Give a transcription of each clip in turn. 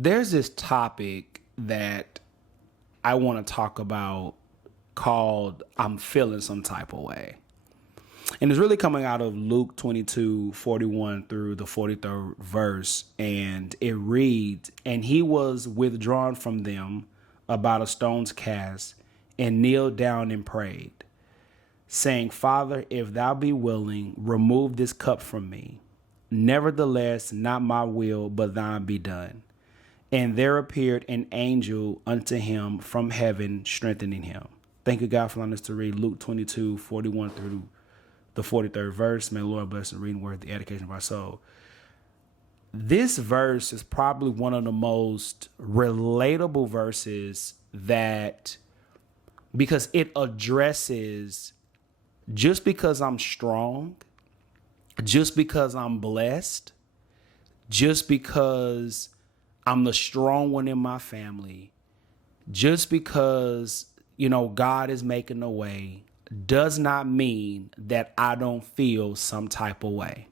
There's this topic that I want to talk about called I'm feeling some type of way. And it's really coming out of Luke 22:41 through the 43rd verse. And it reads, "And he was withdrawn from them about a stone's cast and kneeled down and prayed, saying, Father, if thou be willing, remove this cup from me. Nevertheless, not my will, but thine be done. And there appeared an angel unto him from heaven, strengthening him." Thank you, God, for allowing us to read Luke 22:41 through the 43rd verse. May the Lord bless the reading word, the education of our soul. This verse is probably one of the most relatable verses because it addresses just because I'm strong, just because I'm blessed, just because I'm the strong one in my family, just because, God is making a way, does not mean that I don't feel some type of way.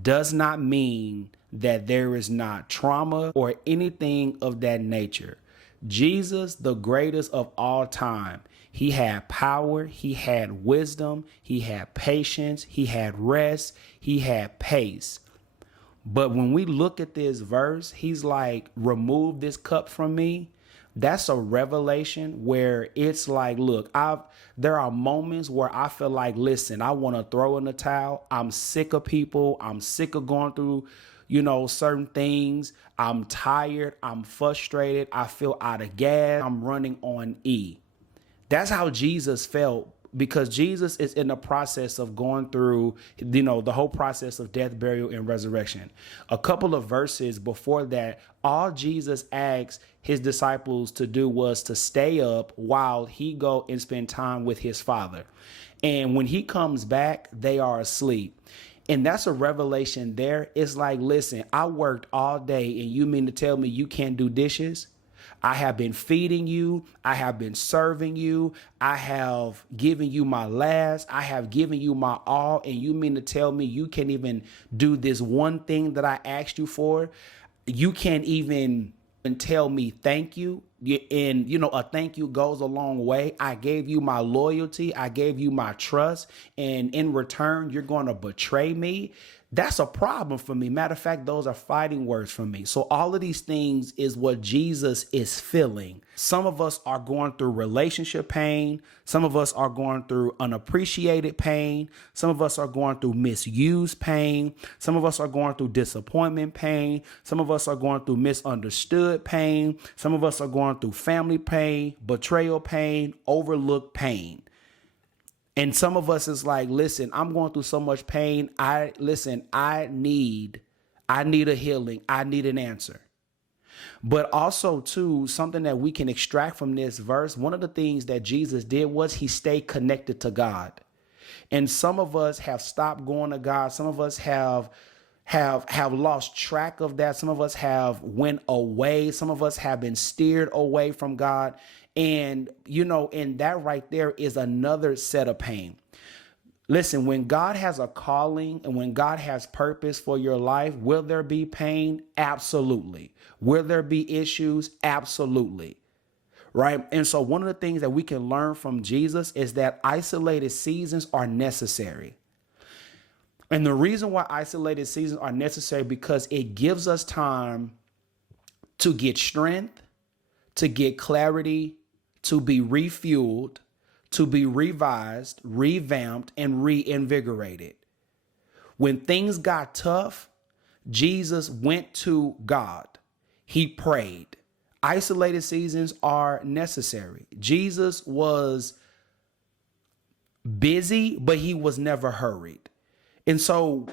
Does not mean that there is not trauma or anything of that nature. Jesus, the greatest of all time, he had power, he had wisdom, he had patience, he had rest, he had pace. But when we look at this verse, he's like, remove this cup from me. That's a revelation where it's like, look, there are moments where I feel like, listen, I want to throw in the towel. I'm sick of people. I'm sick of going through, certain things. I'm tired. I'm frustrated. I feel out of gas. I'm running on E. That's how Jesus felt, because Jesus is in the process of going through, the whole process of death, burial, and resurrection. A couple of verses before that, all Jesus asked his disciples to do was to stay up while he go and spend time with his Father. And when he comes back, they are asleep. And that's a revelation there. It's like, listen, I worked all day and you mean to tell me you can't do dishes? I have been feeding you. I have been serving you. I have given you my last. I have given you my all. And you mean to tell me you can't even do this one thing that I asked you for? You can't even tell me thank you. And, a thank you goes a long way. I gave you my loyalty. I gave you my trust. And in return, you're going to betray me. That's a problem for me. Matter of fact, those are fighting words for me. So all of these things is what Jesus is feeling. Some of us are going through relationship pain. Some of us are going through unappreciated pain. Some of us are going through misused pain. Some of us are going through disappointment pain. Some of us are going through misunderstood pain. Some of us are going through family pain, betrayal pain, overlooked pain. And some of us is like, listen, I'm going through so much pain. I need a healing. I need an answer. But also, too, something that we can extract from this verse, one of the things that Jesus did was he stayed connected to God. And some of us have stopped going to God. Some of us have lost track of that. Some of us have went away. Some of us have been steered away from God. And, and that right there is another set of pain. Listen, when God has a calling and when God has purpose for your life, will there be pain? Absolutely. Will there be issues? Absolutely. Right. And so one of the things that we can learn from Jesus is that isolated seasons are necessary. And the reason why isolated seasons are necessary because it gives us time to get strength, to get clarity, to be refueled, to be revised, revamped, and reinvigorated. When things got tough, Jesus went to God. He prayed. Isolated seasons are necessary. Jesus was busy, but he was never hurried. And so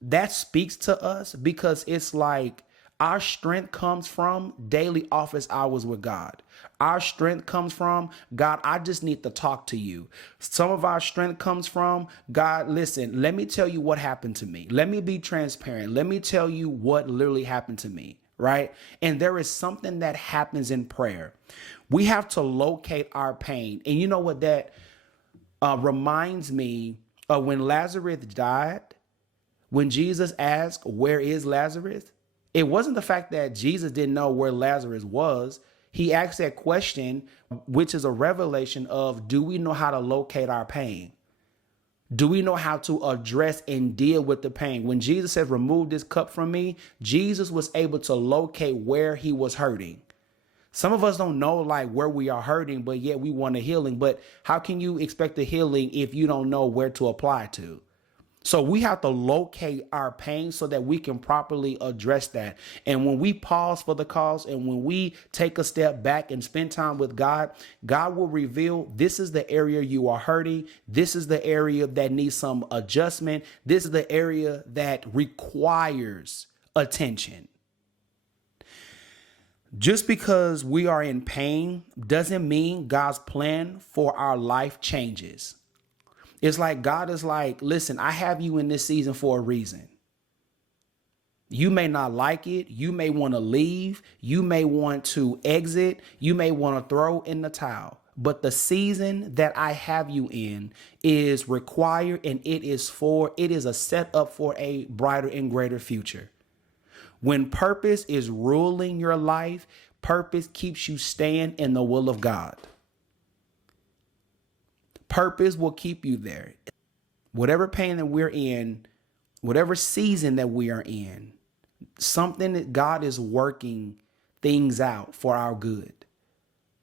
that speaks to us because it's like our strength comes from daily office hours with God. Our strength comes from, God, I just need to talk to you. Some of our strength comes from, God, listen, let me tell you what happened to me. Let me be transparent. Let me tell you what literally happened to me, right? And there is something that happens in prayer. We have to locate our pain. And you know what that reminds me of when Lazarus died, when Jesus asked, where is Lazarus? It wasn't the fact that Jesus didn't know where Lazarus was. He asked that question, which is a revelation of, do we know how to locate our pain? Do we know how to address and deal with the pain? When Jesus said, remove this cup from me, Jesus was able to locate where he was hurting. Some of us don't know like where we are hurting, but yet we want a healing. But how can you expect a healing if you don't know where to apply to? So we have to locate our pain so that we can properly address that. And when we pause for the cause and when we take a step back and spend time with God, God will reveal, this is the area you are hurting. This is the area that needs some adjustment. This is the area that requires attention. Just because we are in pain doesn't mean God's plan for our life changes. It's like God is like, listen, I have you in this season for a reason. You may not like it. You may want to leave. You may want to exit. You may want to throw in the towel. But the season that I have you in is required, and it is a setup for a brighter and greater future. When purpose is ruling your life, purpose keeps you staying in the will of God. Purpose will keep you there. Whatever pain that we're in, whatever season that we are in, something that God is working things out for our good.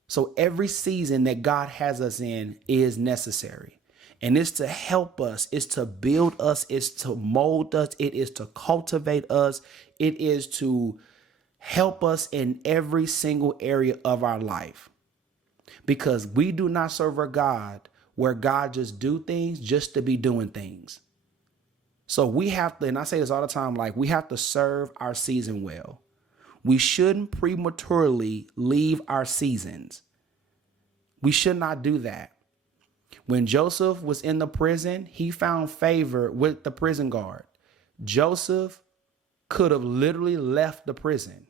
So every season that God has us in is necessary. And it's to help us, it's to build us, it's to mold us, it is to cultivate us, it is to help us in every single area of our life. Because we do not serve a God where God just do things just to be doing things. So we have to, and I say this all the time, like we have to serve our season well. We shouldn't prematurely leave our seasons. We should not do that. When Joseph was in the prison, he found favor with the prison guard. Joseph could have literally left the prison.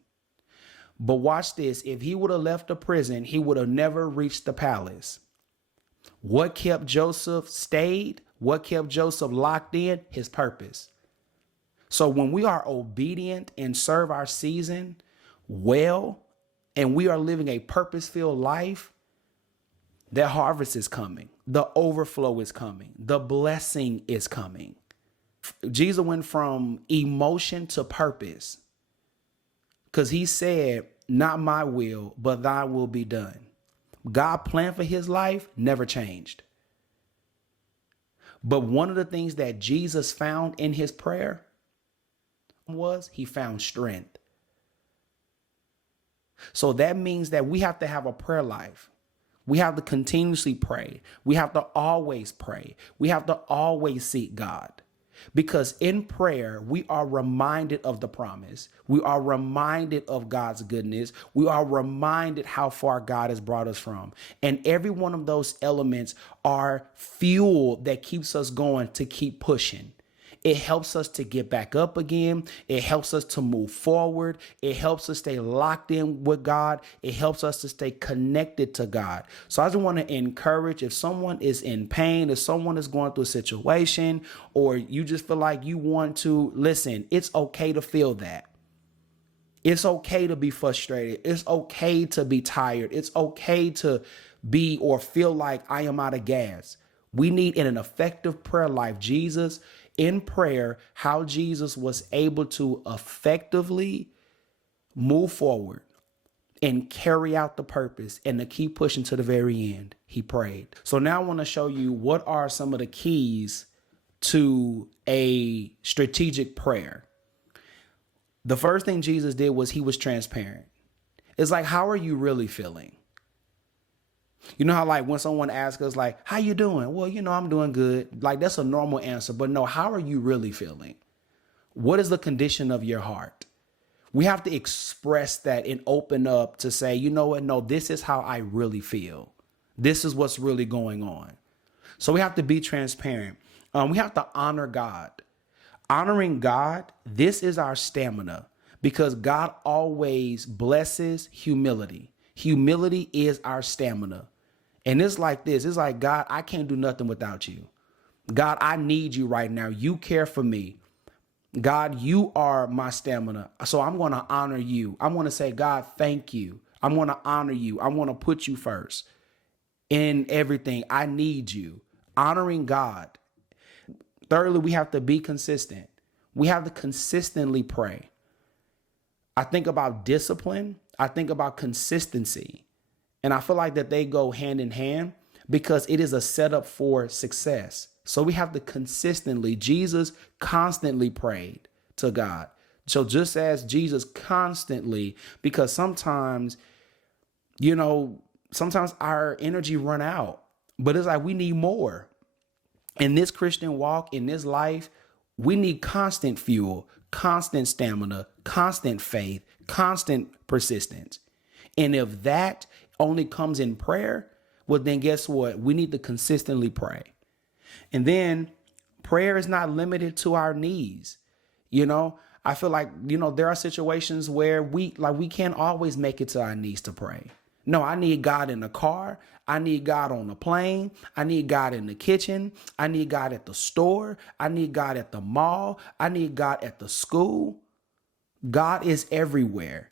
But watch this. If he would have left the prison, he would have never reached the palace. What kept Joseph stayed? What kept Joseph locked in? His purpose. So when we are obedient and serve our season well, and we are living a purpose-filled life, that harvest is coming. The overflow is coming. The blessing is coming. Jesus went from emotion to purpose because he said, not my will, but thy will be done. God planned for his life never changed. But one of the things that Jesus found in his prayer was he found strength. So that means that we have to have a prayer life. We have to continuously pray. We have to always pray. We have to always seek God. Because in prayer, we are reminded of the promise. We are reminded of God's goodness. We are reminded how far God has brought us from. And every one of those elements are fuel that keeps us going to keep pushing. It helps us to get back up again. It helps us to move forward. It helps us stay locked in with God. It helps us to stay connected to God. So I just want to encourage, if someone is in pain, if someone is going through a situation, or you just feel like you want to listen, it's okay to feel that. It's okay to be frustrated. It's okay to be tired. It's okay to be or feel like I am out of gas. We need in an effective prayer life, Jesus, in prayer, how Jesus was able to effectively move forward and carry out the purpose and to keep pushing to the very end. He prayed. So now I want to show you what are some of the keys to a strategic prayer. The first thing Jesus did was he was transparent. It's like, how are you really feeling? You know how like when someone asks us like, how you doing? Well, I'm doing good. Like that's a normal answer, but no, how are you really feeling? What is the condition of your heart? We have to express that and open up to say, you know what? No, this is how I really feel. This is what's really going on. So we have to be transparent. We have to honor God. Honoring God, this is our stamina because God always blesses humility. Humility is our stamina. And it's like this. It's like, God, I can't do nothing without you. God, I need you right now. You care for me. God, you are my stamina. So I'm going to honor you. I'm going to say, God, thank you. I'm going to honor you. I want to put you first in everything. I need you. Honoring God. Thirdly, we have to be consistent. We have to consistently pray. I think about discipline. I think about consistency. And I feel like that they go hand in hand because it is a setup for success. So we have to consistently, Jesus constantly prayed to God. So just as Jesus constantly, because sometimes, sometimes our energy run out, but it's like we need more. In this Christian walk, in this life, we need constant fuel, constant stamina, constant faith, constant persistence. And if that only comes in prayer, well, then guess what? We need to consistently pray. And then prayer is not limited to our needs. I feel like, there are situations where we can't always make it to our knees to pray. No, I need God in the car. I need God on the plane. I need God in the kitchen. I need God at the store. I need God at the mall. I need God at the school. God is everywhere.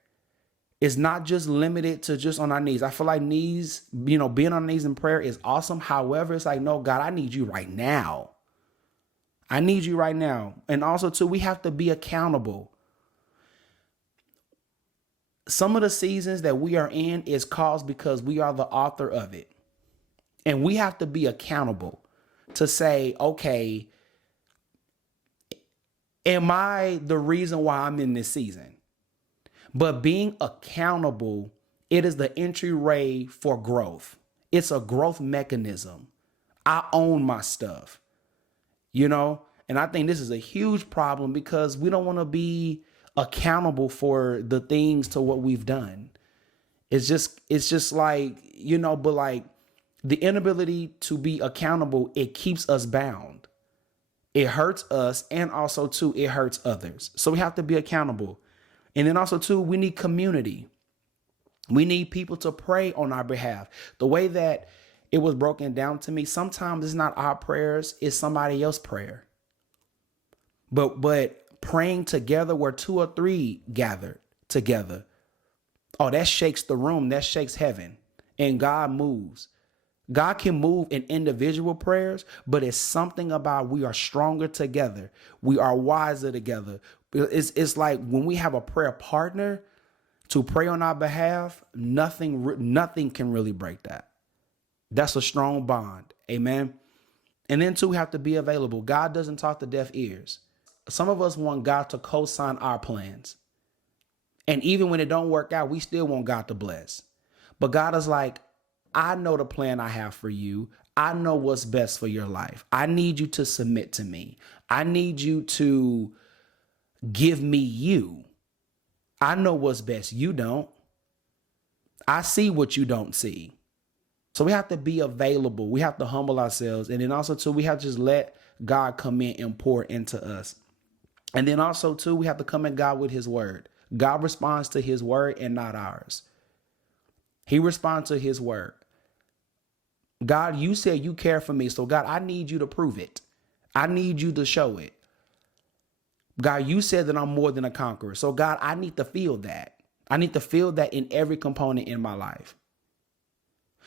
It's not just limited to just on our knees. I feel like knees, being on our knees in prayer is awesome. However, it's like, no, God, I need you right now. I need you right now. And also, too, we have to be accountable. Some of the seasons that we are in is caused because we are the author of it. And we have to be accountable to say, okay, am I the reason why I'm in this season? But being accountable, it is the entry for growth. It's a growth mechanism. I own my stuff, and I think this is a huge problem because we don't want to be accountable for the things to what we've done. It's just like, but like the inability to be accountable, it keeps us bound. It hurts us. And also too, it hurts others. So we have to be accountable. And then also too, we need community. We need people to pray on our behalf. The way that it was broken down to me, sometimes it's not our prayers, it's somebody else's prayer. But praying together where 2 or 3 gathered together, oh, that shakes the room, that shakes heaven, and God moves. God can move in individual prayers, but it's something about we are stronger together. We are wiser together. It's like when we have a prayer partner to pray on our behalf, nothing can really break that. That's a strong bond. Amen. And then too, we have to be available. God doesn't talk to deaf ears. Some of us want God to co-sign our plans. And even when it don't work out, we still want God to bless. But God is like, I know the plan I have for you. I know what's best for your life. I need you to submit to me. I need you to give me you. I know what's best. You don't. I see what you don't see. So we have to be available. We have to humble ourselves. And then also too, we have to just let God come in and pour into us. And then also too, we have to come at God with his word. God responds to his word and not ours. He responds to his word. God, you said you care for me. So God, I need you to prove it. I need you to show it. God, you said that I'm more than a conqueror. So God, I need to feel that. I need to feel that in every component in my life.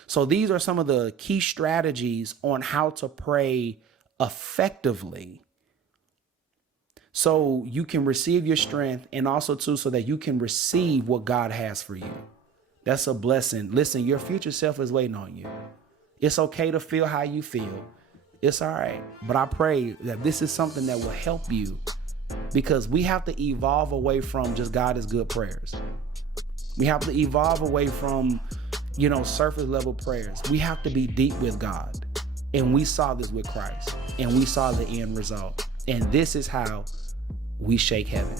So these are some of the key strategies on how to pray effectively, so you can receive your strength, and also too, so that you can receive what God has for you. That's a blessing. Listen, your future self is waiting on you. It's okay to feel how you feel. It's all right. But I pray that this is something that will help you, because we have to evolve away from just God is good prayers. We have to evolve away from, surface level prayers. We have to be deep with God. And we saw this with Christ, and we saw the end result. And this is how we shake heaven.